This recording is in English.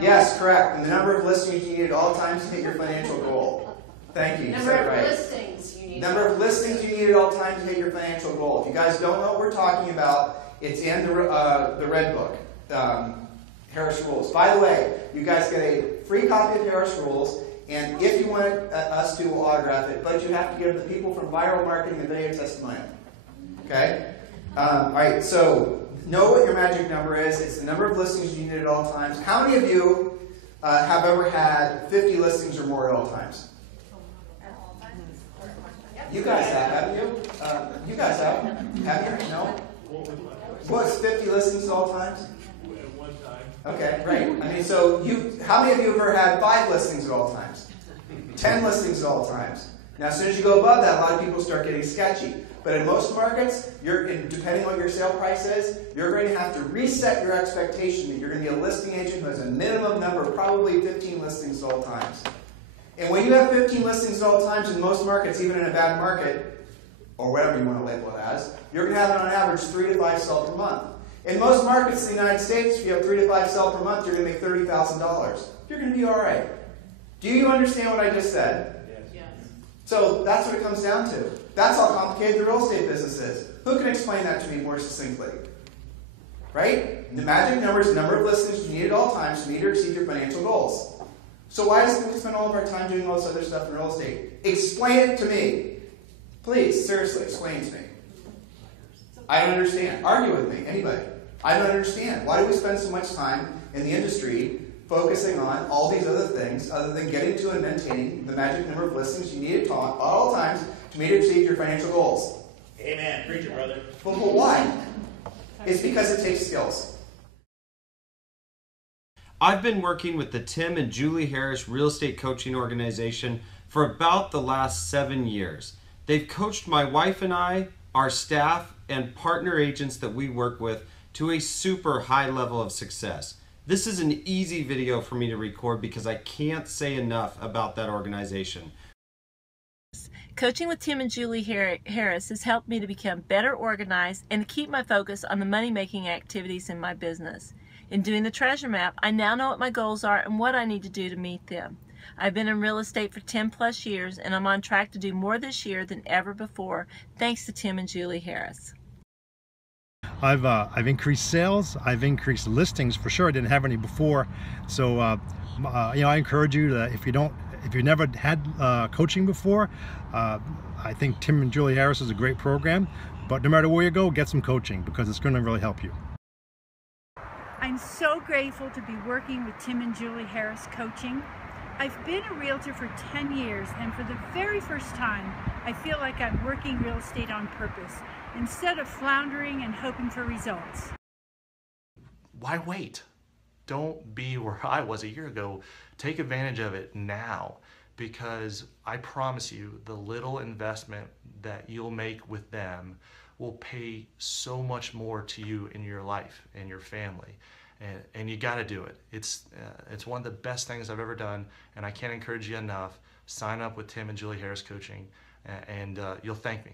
Yes, correct. And the number of listings you need at all times to hit your financial goal. Thank you. You Number said of it right. listings you need. Number of listings you need at all times to hit your financial goal. If you guys don't know what we're talking about, it's in the Red Book, Harris Rules. By the way, you guys get a free copy of Harris Rules, and if you want us to, we'll autograph it, but you have to give the people from Viral Marketing a video testimonial. Okay? All right, so know what your magic number is. It's the number of listings you need at all times. How many of you have ever had 50 listings or more at all times? You guys have, haven't you? You guys have? Have you? No? What's 50 listings at all times? At one time. Okay, great. I mean, so how many of you have ever had 5 listings at all times? 10 listings at all times? Now, as soon as you go above that, a lot of people start getting sketchy. But in most markets, depending on what your sale price is, you're going to have to reset your expectation that you're going to be a listing agent who has a minimum number of probably 15 listings at all times. And when you have 15 listings at all times in most markets, even in a bad market, or whatever you want to label it as, you're going to have on average 3 to 5 sell per month. In most markets in the United States, if you have 3 to 5 sell per month, you're going to make $30,000. You're going to be all right. Do you understand what I just said? Yes. So that's what it comes down to. That's how complicated the real estate business is. Who can explain that to me more succinctly? Right? The magic number is the number of listings you need at all times to meet or exceed your financial goals. So why does we spend all of our time doing all this other stuff in real estate? Explain it to me. Please, seriously, explain it to me. I don't understand. Argue with me, anybody. I don't understand. Why do we spend so much time in the industry focusing on all these other things other than getting to and maintaining the magic number of listings you need at all times to meet or exceed your financial goals? Amen. Preach it, brother. But why? It's because it takes skills. I've been working with the Tim and Julie Harris Real Estate Coaching Organization for about the last 7 years. They've coached my wife and I, our staff, and partner agents that we work with to a super high level of success. This is an easy video for me to record because I can't say enough about that organization. Coaching with Tim and Julie Harris has helped me to become better organized and to keep my focus on the money-making activities in my business. In doing the treasure map, I now know what my goals are and what I need to do to meet them. I've been in real estate for 10 plus years and I'm on track to do more this year than ever before, thanks to Tim and Julie Harris. I've increased sales, I've increased listings for sure. I didn't have any before, so I encourage you to, if you've never had coaching before, I think Tim and Julie Harris is a great program. But no matter where you go, get some coaching because it's going to really help you. I'm so grateful to be working with Tim and Julie Harris Coaching. I've been a realtor for 10 years, and for the very first time, I feel like I'm working real estate on purpose, instead of floundering and hoping for results. Why wait? Don't be where I was a year ago. Take advantage of it now, because I promise you the little investment that you'll make with them will pay so much more to you in your life and your family. And you got to do it. It's one of the best things I've ever done, and I can't encourage you enough. Sign up with Tim and Julie Harris Coaching, and you'll thank me.